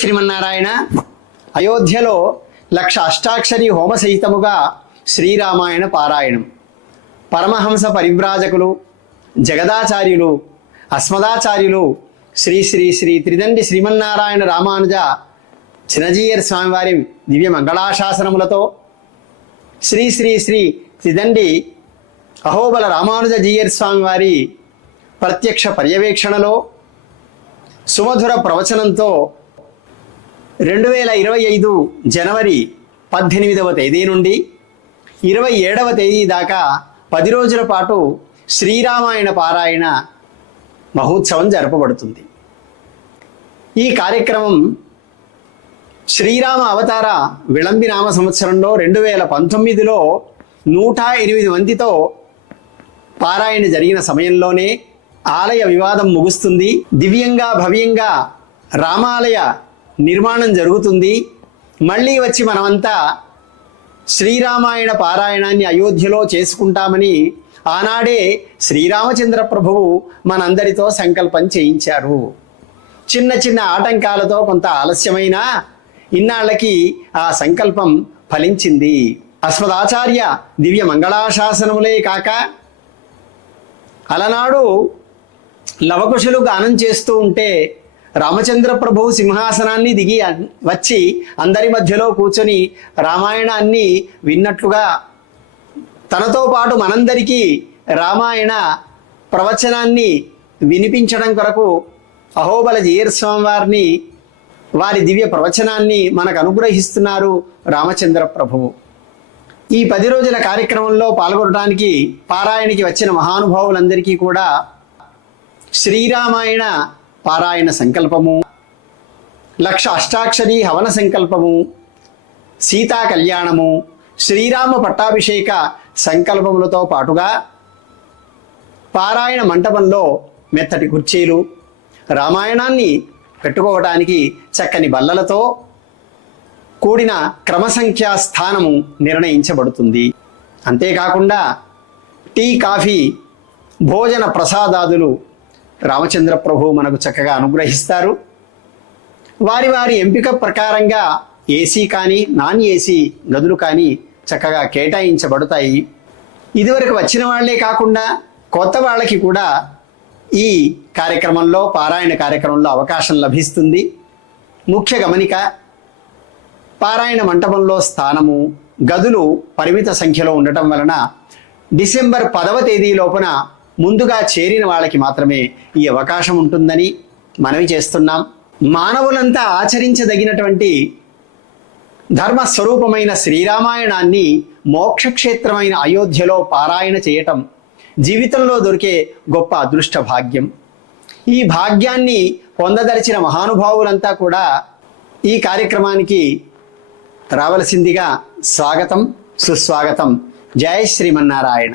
శ్రీమన్నారాయణ. అయోధ్యలో 1,00,000 అష్టాక్షరి హోమ సహితముగా శ్రీరామాయణ పారాయణం. పరమహంస పరివ్రాజకులు, జగదాచార్యులు, అస్మదాచార్యులు శ్రీ శ్రీ శ్రీ త్రిదండి శ్రీమన్నారాయణ రామానుజ చినజీయర్ స్వామివారి దివ్య మంగళాశాసనములతో శ్రీ శ్రీ శ్రీ త్రిదండి అహోబల రామానుజ జీయర్ స్వామివారి ప్రత్యక్ష పర్యవేక్షణలో సుమధుర ప్రవచనంతో 2025 జనవరి 18వ తేదీ నుండి 27వ తేదీ దాకా 10 రోజుల పాటు శ్రీరామాయణ పారాయణ మహోత్సవం జరపబడుతుంది. ఈ కార్యక్రమం శ్రీరామ అవతార విళంబినామ సంవత్సరంలో 2019లో 108 మందితో పారాయణ జరిగిన సమయంలోనే ఆలయ వివాదం ముగుస్తుంది. దివ్యంగా భవ్యంగా రామాలయ నిర్మాణం జరుగుతుంది. మళ్ళీ వచ్చి మనమంతా శ్రీరామాయణ పారాయణాన్ని అయోధ్యలో చేసుకుంటామని ఆనాడే శ్రీరామచంద్ర ప్రభువు మనందరితో సంకల్పం చేయించారు. చిన్న చిన్న ఆటంకాలతో కొంత ఆలస్యమైన ఇన్నాళ్ళకి ఆ సంకల్పం ఫలించింది. అస్మదాచార్య దివ్య మంగళాశాసనములే కాక అలనాడు లవకుశులు గానం చేస్తూ ఉంటే రామచంద్ర ప్రభువు సింహాసనాన్ని దిగి వచ్చి అందరి మధ్యలో కూర్చొని రామాయణాన్ని విన్నట్లుగా తనతో పాటు మనందరికీ రామాయణ ప్రవచనాన్ని వినిపించడం కొరకు అహోబల జీయర్ స్వామి వారిని వారి దివ్య ప్రవచనాన్ని మనకు అనుగ్రహిస్తున్నారు రామచంద్ర ప్రభువు. ఈ 10 రోజుల కార్యక్రమంలో పాల్గొనడానికి పారాయణకి వచ్చిన మహానుభావులందరికీ కూడా శ్రీరామాయణ పారాయణ సంకల్పము, 1,00,000 అష్టాక్షరి హవన సంకల్పము, సీతా కళ్యాణము, శ్రీరామ పట్టాభిషేక సంకల్పములతో పాటుగా పారాయణ మంటపంలో మెత్తటి కుర్చీలు, రామాయణాన్ని పెట్టుకోవడానికి చక్కని బల్లలతో కూడిన క్రమసంఖ్యా స్థానము నిర్ణయించబడుతుంది. అంతేకాకుండా టీ, కాఫీ, భోజన ప్రసాదాదులు రామచంద్ర ప్రభు మనకు చక్కగా అనుగ్రహిస్తారు. వారి వారి ఎంపిక ప్రకారంగా ఏసీ కానీ నాన్ ఏసీ గదులు కానీ చక్కగా కేటాయించబడతాయి. ఇదివరకు వచ్చిన వాళ్లే కాకుండా కొత్త వాళ్ళకి కూడా ఈ కార్యక్రమంలో పారాయణ కార్యక్రమంలో అవకాశం లభిస్తుంది. ముఖ్య గమనిక, పారాయణ మంటపంలో స్థానము, గదులు పరిమిత సంఖ్యలో ఉండటం వలన డిసెంబర్ 10వ తేదీ లోపున ముందుగా చేరిన వాళ్ళకి మాత్రమే ఈ అవకాశం ఉంటుందని మనవి చేస్తున్నాం. మానవులంతా ఆచరించదగినటువంటి ధర్మస్వరూపమైన శ్రీరామాయణాన్ని మోక్షక్షేత్రమైన అయోధ్యలో పారాయణ చేయటం జీవితంలో దొరికే గొప్ప అదృష్ట భాగ్యం. ఈ భాగ్యాన్ని పొందదలిచిన మహానుభావులంతా కూడా ఈ కార్యక్రమానికి రావలసిందిగా స్వాగతం, సుస్వాగతం. జై శ్రీమన్నారాయణ.